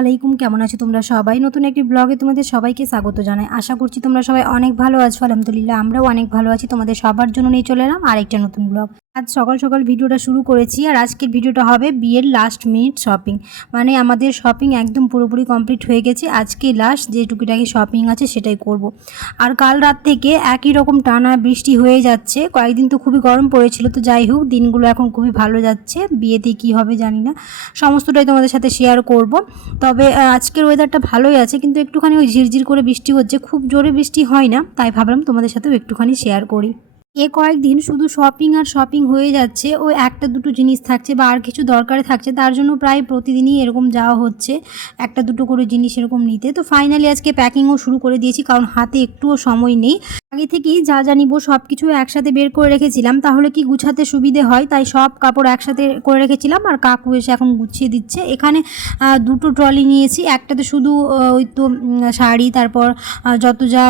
আলাইকুম, কেমন আছো তোমরা সবাই? নতুন একটি ব্লগে তোমাদের সবাইকে স্বাগত জানাই। আশা করছি তোমরা সবাই অনেক ভালো আছো। আলহামদুলিল্লাহ, আমরাও অনেক ভালো আছি। তোমাদের সবার জন্য নিয়ে চলে এলাম আরেকটা নতুন ব্লগ আজ সকাল সকাল ভিডিওটা শুরু করেছি আর আজকের ভিডিওটা হবে বিয়ের লাস্ট মিনিট শপিং মানে আমাদের শপিং একদম পুরোপুরি কমপ্লিট হয়ে গেছে। আজকে লাস্ট যে টুকিটাকি শপিং আছে সেটাই করব। আর কাল রাত থেকে একই রকম টানা বৃষ্টি হয়ে যাচ্ছে। কয়েকদিন তো খুবই গরম পড়েছিল, তো যাই হোক, দিনগুলো এখন খুবই ভালো যাচ্ছে। বিয়েতে কি হবে জানি না। সমস্তটাই তোমাদের সাথে শেয়ার করব। তবে আজকের ওয়েদারটা ভালোই আছে, কিন্তু একটুখানি ওই ঝিরঝির করে বৃষ্টি হচ্ছে। খুব জোরে বৃষ্টি হয় না, তাই ভাবলাম তোমাদের সাথেও একটুখানি শেয়ার করি। এ কয়েকদিন শুধু শপিং আর শপিং হয়ে যাচ্ছে ও একটা দুটো জিনিস থাকছে বা আর কিছু দরকারে থাকছে, তার জন্য প্রায় প্রতিদিনই এরকম যাওয়া হচ্ছে। একটা দুটো করে জিনিস এরকম নিতে। তো ফাইনালি আজকে প্যাকিংও শুরু করে দিয়েছি, কারণ হাতে একটুও সময় নেই। আগে থেকেই যা যা নিবো সব কিছু একসাথে বের করে রেখেছিলাম, তাহলে কি গুছাতে সুবিধে হয়? তাই সব কাপড় একসাথে করে রেখেছিলাম আর কাকু এসে এখন গুছিয়ে দিচ্ছে। এখানে দুটো ট্রলি নিয়েছি, একটাতে শুধু ওই তো শাড়ি, তারপর যত যা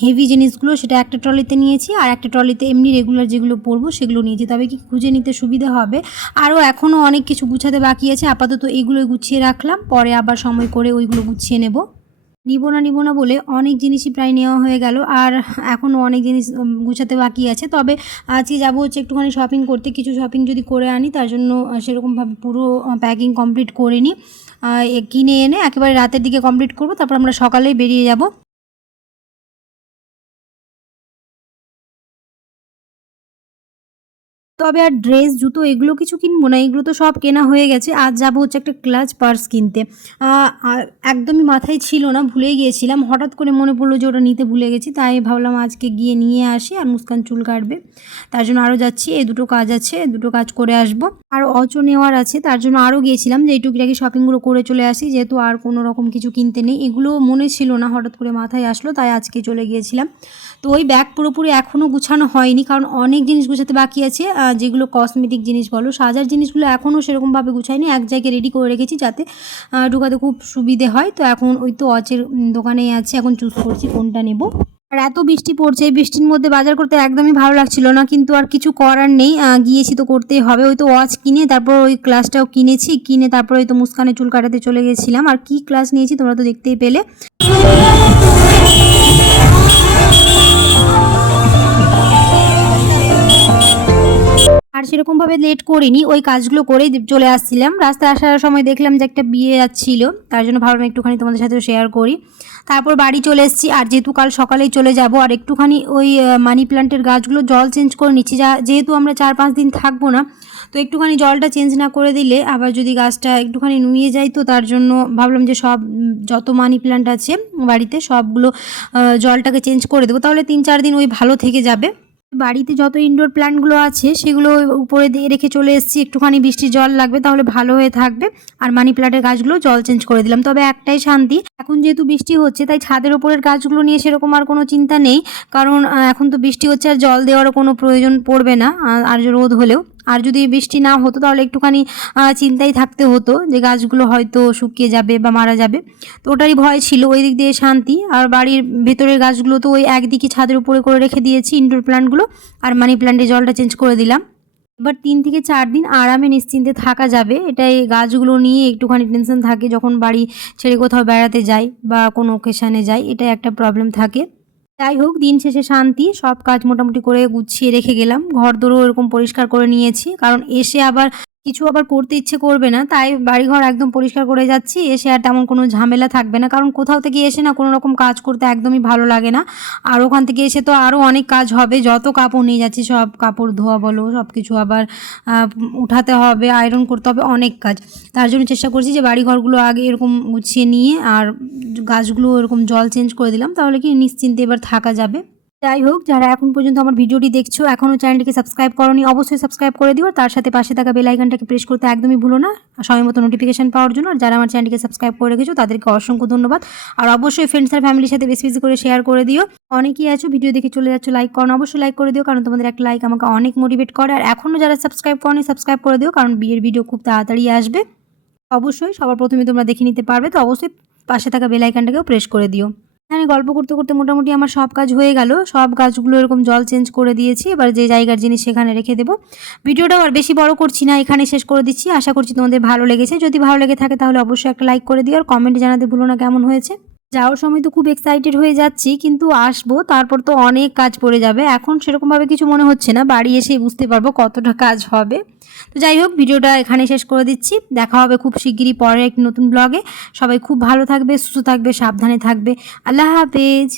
হেভি জিনিসগুলো সেটা একটা ট্রলিতে নিয়েছি আর একটা ট্রলিতে এমনি রেগুলার যেগুলো পরবো সেগুলো নিয়েছি। তবে কি খুঁজে নিতে সুবিধে হবে? আরও এখনও অনেক কিছু গুছাতে বাকি আছে, আপাতত এগুলোই গুছিয়ে রাখলাম, পরে আবার সময় করে ওইগুলো গুছিয়ে নেব। নিব না নিব না বলে অনেক জিনিসই প্রায় নেওয়া হয়ে গেল। আর এখনও অনেক জিনিস গুছাতে বাকি আছে। তবে আজকে যাব হচ্ছে একটুখানি শপিং করতে। কিছু শপিং যদি করে আনি, তার জন্য সেরকমভাবে পুরো প্যাকিং কমপ্লিট করে নিই কিনে এনে একেবারে রাতের দিকে কমপ্লিট করব, তারপর আমরা সকালেই বেরিয়ে যাব। তবে আর ড্রেস, জুতো এগুলো কিছু কিনবো না, এগুলো তো সব কেনা হয়ে গেছে। আজ যাব হচ্ছে একটা ক্লাচ পার্স কিনতে। আর একদমই মাথায় ছিল না ভুলে গিয়েছিলাম। হঠাৎ করে মনে পড়ল যে ওটা নিতে ভুলে গেছি, তাই ভাবলাম আজকে গিয়ে নিয়ে আসি আর মুস্কান চুল কাটবে। তার জন্য আরও যাচ্ছি এই দুটো কাজ আছে দুটো কাজ করে আসব। আর অচ নেওয়ার আছে, তার জন্য আরও গিয়েছিলাম যে এই টুকিটাকি শপিংগুলো করে চলে আসি, যেহেতু আর কোনো রকম কিছু কিনতে নেই। এগুলো মনে ছিল না, হঠাৎ করে মাথায় আসলো, তাই আজকে চলে গিয়েছিলাম। তো ওই ব্যাগ পুরোপুরি এখনও গুছানো হয়নি, কারণ অনেক জিনিস গুছাতে বাকি আছে যেগুলো কসমেটিক জিনিস বলো, সাজার জিনিসগুলো এখনও সেরকমভাবে গুছাইনি, এক জায়গায় রেডি করে রেখেছি যাতে ঢুকাতে খুব সুবিধে হয়। তো এখন ওই তো অচের দোকানেই আছে, এখন চুজ করছি কোনটা নেব। আর এত বৃষ্টি পড়ছে, এই বৃষ্টির মধ্যে বাজার করতে একদমই ভালো লাগছিল না, কিন্তু আর কিছু করার নেই গিয়েছি তো করতেই হবে। ওই তো ওয়াচ কিনে, তারপর ওই ক্লাসটাও কিনেছি, কিনে তারপর ওই তো মুস্কানে চুল কাটাতে চলে গেছিলাম। আর কি ক্লাস নিয়েছি তোমরা তো দেখতেই পেলে। আর সেরকমভাবে লেট করিনি, ওই কাজগুলো করেই চলে আসছিলাম। রাস্তায় আসার সময় দেখলাম যে একটা বিয়ে যাচ্ছিল, তার জন্য ভাবলাম একটুখানি তোমাদের সাথে শেয়ার করি। তারপর বাড়ি চলে এসেছি, আর যেহেতু কাল সকালেই চলে যাব, আর একটুখানি ওই মানি প্ল্যান্টের গাছগুলো জল চেঞ্জ করে নিচ্ছি, যা যেহেতু আমরা চার পাঁচ দিন থাকব না, তো একটুখানি জলটা চেঞ্জ না করে দিলে আবার যদি গাছটা একটুখানি নুয়ে যায়, তো তার জন্য ভাবলাম যে সব, যত মানি প্ল্যান্ট আছে বাড়িতে সবগুলো জলটাকে চেঞ্জ করে দেবো। তাহলে তিন চার দিন ওই ভালো থেকে যাবে। বাড়িতে যত ইনডোর প্ল্যান্টগুলো আছে, সেগুলো উপরে দিয়ে রেখে চলে এসেছি। একটুখানি বৃষ্টির জল লাগবে, তাহলে ভালো হয়ে থাকবে। আর মানি প্ল্যান্টের গাছগুলো জল চেঞ্জ করে দিলাম। তবে একটাই শান্তি, এখন যেহেতু বৃষ্টি হচ্ছে, তাই ছাদের ওপরের গাছগুলো নিয়ে সেরকম আর কোনো চিন্তা নেই। কারণ এখন তো বৃষ্টি হচ্ছে আর জল দেওয়ারও কোনো প্রয়োজন পড়বে না আর রোদ হলেও। আর যদি বৃষ্টি না হতো তাহলে একটুখানি আহ, চিন্তায় থাকতে হতো যে গাছগুলো হয়তো শুকিয়ে যাবে বা মারা যাবে। তো ওটারই ভয় ছিল। ওই দিক দিয়ে শান্তি। আর বাড়ির ভেতরের গাছগুলো তো ওই একদিকে ছাদের উপরে করে রেখে দিয়েছি ইনডোর প্ল্যান্টগুলো আর মানি প্ল্যান্টে জলটা চেঞ্জ করে দিলাম। এবার তিন থেকে চার দিন আরামে নিশ্চিন্তে থাকা যাবে। এটাই গাছগুলো নিয়ে একটুখানি টেনশন থাকে যখন বাড়ি ছেড়ে কোথাও বেড়াতে যাই বা কোনো ওকেশানে যাই। এটা একটা প্রবলেম থাকে। যাই হোক, দিন শেষে শান্তি। সব কাজ মোটামুটি করে গুছিয়ে রেখে গেলাম। ঘর দোরও এরকম পরিষ্কার করে নিয়েছি। কারণ এসে আবার কিছু আবার করতে ইচ্ছে করবে না, তাই বাড়িঘর একদম পরিষ্কার করে যাচ্ছি, এসে আর তেমন কোনো ঝামেলা থাকবে না। কারণ কোথাও থেকে এসে না কোনো রকম কাজ করতে একদমই ভালো লাগে না। আর ওখান থেকে এসে তো আরও অনেক কাজ হবে, যত কাপড় নিয়ে যাচ্ছি, সব কাপড়, ধোয়া বলো, সব কিছু আবার উঠাতে হবে আয়রন করতে হবে, অনেক কাজ। তার জন্য চেষ্টা করছি যে বাড়ি ঘরগুলো আগে এরকম গুছিয়ে নিয়ে আর গাছগুলো এরকম জল চেঞ্জ করে দিলাম, তাহলে কি নিশ্চিন্তে এবার থাকা যাবে। যাই হোক যারা এখন পর্যন্ত আমার ভিডিওটি দেখছ, এখনও চ্যানেলটিকে সাবস্ক্রাইব করনি, অবশ্যই সাবস্ক্রাইব করে দিও। তার সাথে পাশে থাকা বেল আইকনটাকে প্রেস করতে একদমই ভুলো না। সময় মতো নোটিফিকেশন পাওয়ার জন্য আর যারা আমার চ্যানেলটিকে সাবস্ক্রাইব করে রেখেছো, তাদেরকে অসংখ্য ধন্যবাদ। আর অবশ্যই ফ্রেন্ডস আর ফ্যামিলির সাথে বেশি বেশি করে শেয়ার করে দিও। অনেকেই আছো ভিডিও দেখে চলে যাচ্ছ লাইক করো অবশ্যই লাইক করে দিও, কারণ তোমাদের একটা লাইক আমাকে অনেক মোটিভেট করে। আর এখনও যারা সাবস্ক্রাইব করনি সাবস্ক্রাইব করে দিও, কারণ বিয়ের ভিডিও খুব তাড়াতাড়ি আসবে। অবশ্যই সবার প্রথমে তোমরা দেখে নিতে পারবে, তো অবশ্যই পাশে থাকা বেল আইকনটাকেও প্রেস করে দিও। এখানে গল্প করতে করতে মোটামুটি আমার সব কাজ হয়ে গেল। সব গাছগুলো এরকম জল চেঞ্জ করে দিয়েছি। এবার যে জায়গার জিনিস সেখানে রেখে দেবো। ভিডিওটাও আর বেশি বড় করছি না, এখানে শেষ করে দিচ্ছি। আশা করছি তোমাদের ভালো লেগেছে। যদি ভালো লেগে থাকে তাহলে অবশ্যই একটা লাইক করে দিও আর কমেন্ট জানাতে ভুলো না কেমন হয়েছে। যাওয়ার সময় তো খুব এক্সাইটেড হয়ে যাচ্ছি, কিন্তু আসব, তারপর তো অনেক কাজ পড়ে যাবে। এখন সেরকমভাবে কিছু মনে হচ্ছে না, বাড়ি এসে বুঝতে পারব কতটা কাজ হবে। তো যাই হোক, ভিডিওটা এখানে শেষ করে দিচ্ছি। দেখা হবে খুব শিগগিরই পরের একটি নতুন ব্লগে সবাই খুব ভালো থাকবে, সুস্থ থাকবে, সাবধানে থাকবে। আল্লাহ হাফেজ।